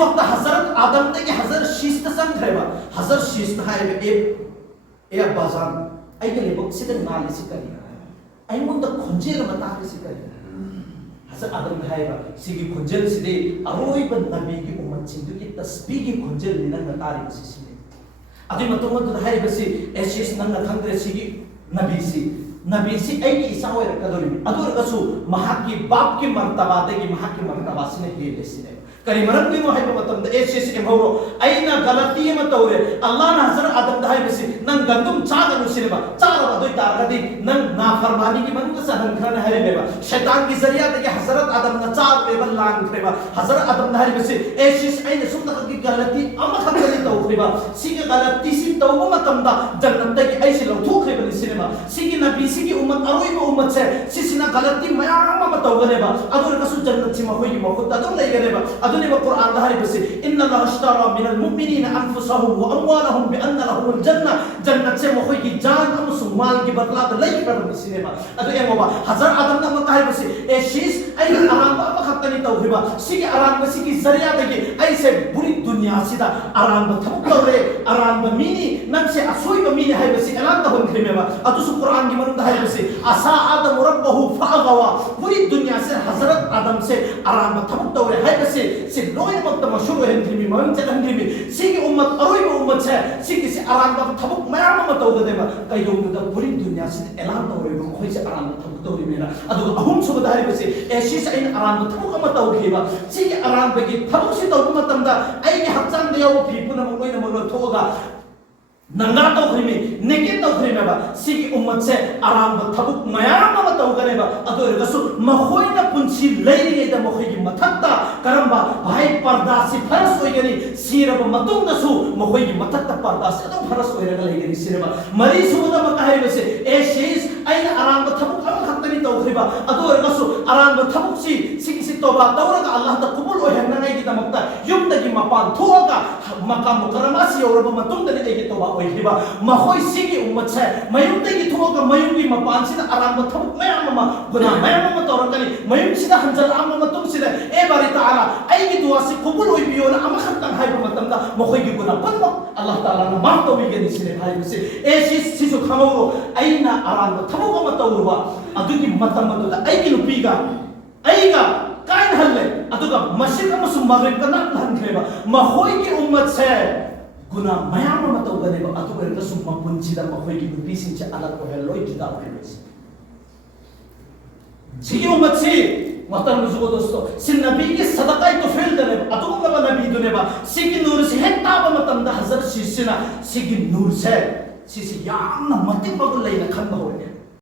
वक्त हजरत आदम तक हजरत शीश संग्रह हजरत शीश ए बाजान अगे लेबक सिद नाली से करी अइमुंद खुंजेल मताक से करी हजरत आदम हाइबा सिगी खुंजेल सिदे अरोइब नबी की उम्मत सिंदु की तस्बीह की खुंजेल निना नतारी सिसिने अदि मतुमद हाइबसी एशिस नंगा खंग्रे सिगी नबी सी ऐकी इसा होय रकदोरी अदुरगसु महाकी बाप की मर्तबा देगी महाकी मर्तबा सिने हेले सिने करी मरम दिनो है मतम द एशिस के भौरो आइना गलती म तौरे अल्लाह ना हजरत आदम दाई बसी नंग गंदुम चागनु सिनेबा चारा दोई तारगदी नंग नाफरमानी की मन से हनखन हरे बेबा शैतान की जरिया दे हजरत आदम ना चार बेबल लांग खरेबा हजरत आदम दाई बसी एशिस आइने सुन की गलती अम खतली तौखरेबा सिगे गलती सी तौबो मतम दा जन्नत दे ऐसे लौथु खरेबा सिनेमा सिगे नबी सिगे उम्मत अरोई उम्मत से सिसिना गलती मयाम म तौगनेबा अदुर कसु जन्नत सी महोई मखुत अदुम लेगनेबा القرآن ده بس إن الله اشترى من المؤمنين أنفسهم وأموالهم بأن لهم الجنة جنة سما خوي جان أم سمال की बदला तो लई पर सिनेमा अदो ए मोबा हजार आदम ना मकाय बस ए शीश आई आराम बा खतनी तौहिबा सिगे आराम बसी की जरिया देगी ऐसे बुरी दुनिया सीधा आराम ब थबक तौरे आराम ब मीनी नम से असोई ब मीनी है बसी एलान तो हम खिमेबा अदो सु कुरान की मनु है बस असा आदम रब्बहु फअगवा पूरी दुनिया से हजरत आदम से आराम ब थबक तौरे है बस से लोय मत मशहूर है हिंदी में मन चलन हिंदी में सिगे उम्मत अरोई ब उम्मत से सिगे से आराम ब थबक मयाम म तौगदेबा कई दो पूरी दुनिया से एलान तौरे ब खोई से आराम ब थबक तौरे मेरा अदो अहुम सुब दारे बस एशी से इन आराम ब थबक म तौगेबा सिगे आराम ब की थबक से तौग मतमदा आई के हक्चान दे यो फीपुन म कोई न म थोगा नंगा तो खरिमी नेके तो खरिमे बा सिगी उम्मत से आराम ब थबुक मयाम म तौगने बा अदो रसु मखोई न पुंसी लैरि द मखोई की मथत्ता करंबा भाई पर्दा से फरस होई गनी सिरब मतुंग दसु मखोई की मथत्ता पर्दा से तो फरस होई रगल गनी सिरबा मरी सुबद म कहै बसे ए शेष आई आराम ब थबुक अम खतनी तौखरिबा अदो रसु आराम ब थबुक सिगी से तौबा तौरगा अल्लाह ता कबूल हो हन नै की तमक्ता युम दगी मपान थोगा मकाम मुकरमा से औरब मतुंग दने के तौबा ओइहिबा मखोई सिगी उम्मत से मयुम दगी थोगा मयुम की मपान से आराम ब थबुक मयाम म गुना मयाम म तौरकनी मयुम सिदा हंजल आम मतुंग सिदा ए बारी ताला आई की दुआ से कबूल होई बियो ना अम खतन हाय मतमदा मखोई की गुना पन अल्लाह ताला ना माफ तो बिगनी सिने भाई से ए सिसु खमौरो आइना आराम ब थबुक म तौरबा अदुगी मतम मदुदा आई की लुपीगा आईगा काइन हल्ले अदुगा मस्जिद अमसु मगरिब कना हनखेबा मखोई की उम्मत से गुना मयाम म तौगनेबा अदुगा रसु मपुंचिदा मखोई की नुपीसिन से अलग हो हेलोय जुदा होइबस सिगी उम्मत से मोहतरम बुजुर्गों दोस्तों सिन नबी के सदका तो फेल दने अतुम लबा नबी दुनेबा सिगी नूर से हेता ब मतमदा हजरत सिसिना सिगी नूर से सिसी याम न मति बगुल लेना खंद होय